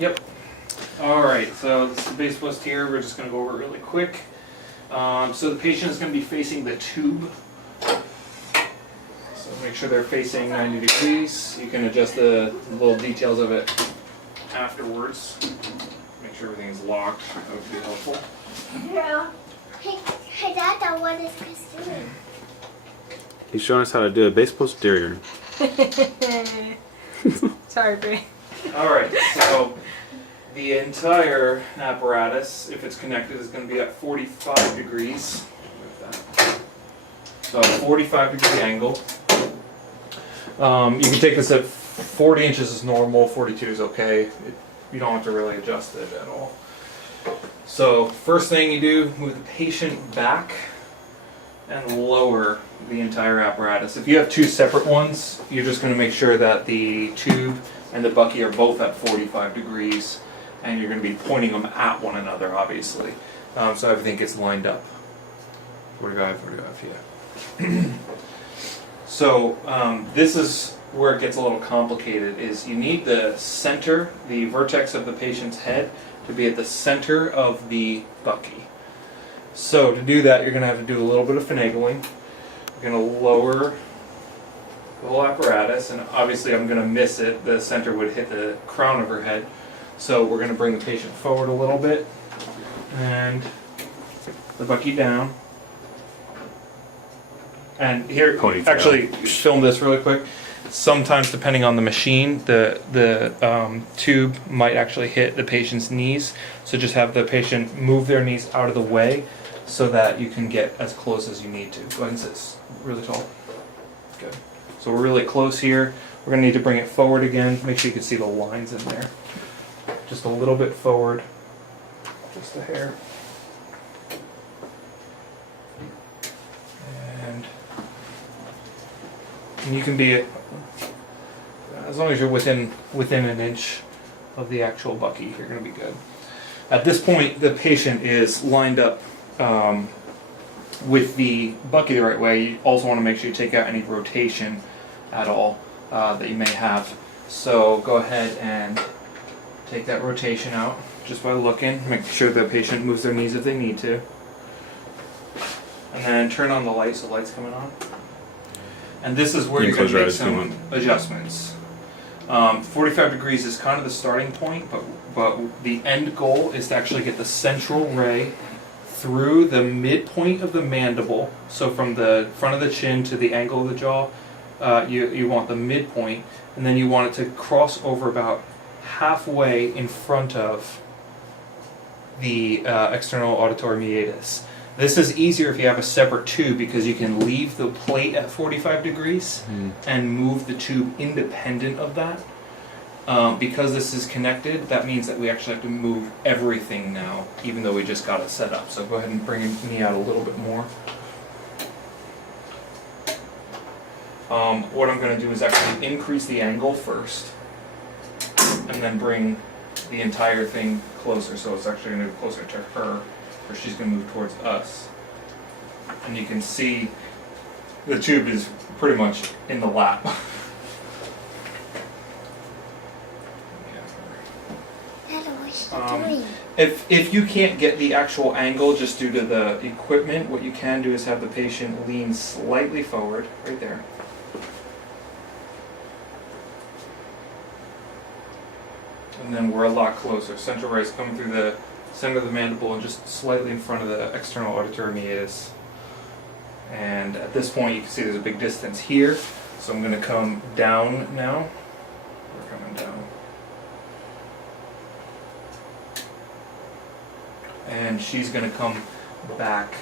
Yep. Alright, so this is the base posterior. We're just going to go over it really quick. So the patient is going to be facing the tube. So make sure they're facing 90 degrees. You can adjust the little details of it afterwards. Make sure everything is locked. That would be helpful. Yeah. Hey, Dad, what is Chris doing? He's showing us how to do a base posterior. Sorry, Bray. Alright, so the entire apparatus, if it's connected, is going to be at 45 degrees. Like that. So a 45 degree angle. You can take this at 40 inches is normal, 42 is okay. You don't have to really adjust it at all. So first thing you do, move the patient back and lower the entire apparatus. If you have two separate ones, you're just going to make sure that the tube and the bucky are both at 45 degrees, and you're going to be pointing them at one another, obviously. So everything gets lined up. 45, 45, yeah. So this is where it gets a little complicated, is you need the center, the vertex of the patient's head, to be at the center of the bucky. So to do that, you're going to have to do a little bit of finagling. You're going to lower the whole apparatus, and obviously I'm going to miss it. The center would hit the crown of her head. So we're going to bring the patient forward a little bit, and the bucky down. And here, Ponytail. actually, film this really quick. Sometimes, depending on the machine, the tube might actually hit the patient's knees. So just have the patient move their knees out of the way so that you can get as close as you need to. Go ahead and sit really tall. Good. So we're really close here. We're going to need to bring it forward again. Make sure you can see the lines in there. Just a little bit forward. Just a hair. And you can be, as long as you're within an inch of the actual bucky, you're going to be good. At this point, the patient is lined up with the bucky the right way. You also want to make sure you take out any rotation at all that you may have. So go ahead and take that rotation out just by looking. Make sure the patient moves their knees if they need to. And then turn on the light so the light's coming on. And this is where you're going to make some adjustments. 45 degrees is kind of the starting point, but the end goal is to actually get the central ray through the midpoint of the mandible. So from the front of the chin to the angle of the jaw, you want the midpoint, and then you want it to cross over about halfway in front of the external auditory meatus. This is easier if you have a separate tube because you can leave the plate at 45 degrees and move the tube independent of that. Because this is connected, that means that we actually have to move everything now, even though we just got it set up. So go ahead and bring your knee out a little bit more. What I'm going to do is actually increase the angle first, and then bring the entire thing closer. So it's actually going to be closer to her, or she's going to move towards us. And you can see the tube is pretty much in the lap. If you can't get the actual angle just due to the equipment, what you can do is have the patient lean slightly forward, right there. And then we're a lot closer. Central ray is coming through the center of the mandible and just slightly in front of the external auditory meatus. And at this point you can see there's a big distance here, so I'm going to come down now. We're coming down. And she's going to come back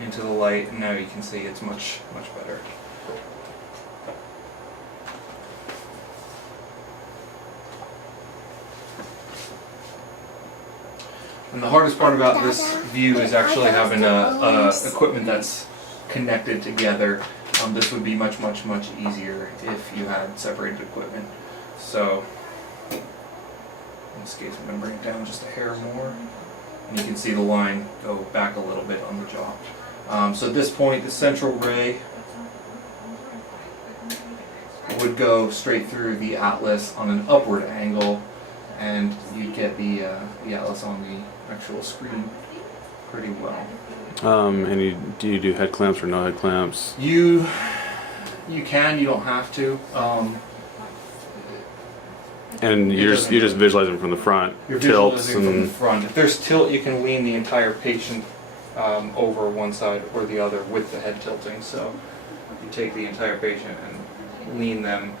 into the light, and now you can see it's much better. And the hardest part about this view is actually having equipment that's connected together. This would be much easier if you had separated equipment. So in this case, I'm going to bring it down just a hair more, and you can see the line go back a little bit on the jaw. So at this point, the central ray would go straight through the atlas on an upward angle, and you'd get the atlas on the actual screen pretty well. And do you do head clamps or no head clamps? You can, you don't have to. And you're just visualizing from the front, You're tilts visualizing from the and front. If there's tilt, you can lean the entire patient over one side or the other with the head tilting. So you take the entire patient and lean them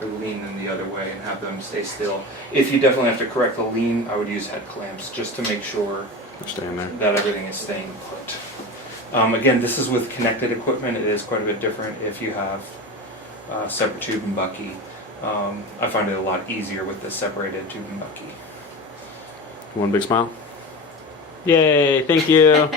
the other way and have them stay still. If you definitely have to correct the lean, I would use head clamps just to make sure they're staying there. that everything is staying put. Again, this is with connected equipment. It is quite a bit different if you have separate tube and bucky. I find it a lot easier with the separated tube and bucky. One big smile. Yay! Thank you.